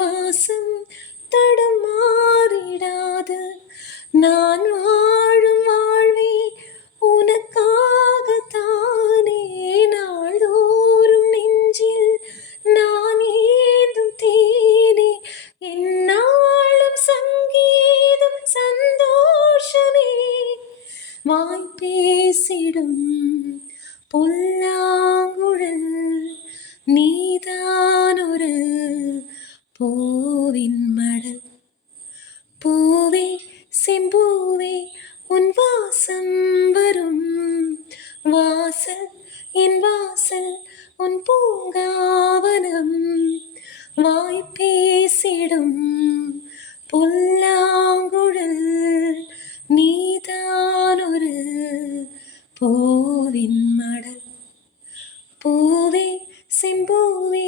பாசம் தடமாறிடாது. நான் வாழும் வாழ்வே உனக்காகத்தானே. நாள்தோறும் நெஞ்சில் நான் ஏந்தும் தேனே. என்னாலும் சங்கீதம் சந்தோஷமே. வாய் பேசிடும் புல்லாங்குழல் நீதானொரு பூவின் மடல். பூவே செம்பூவே உன் வாசம் வரும் வாசல் என் வாசல் உன் பூங்காவனம். வாய் பேசிடும் புல்லாங்குழல் நீதானொரு பூவின் மடல். பூவே செம்பூவே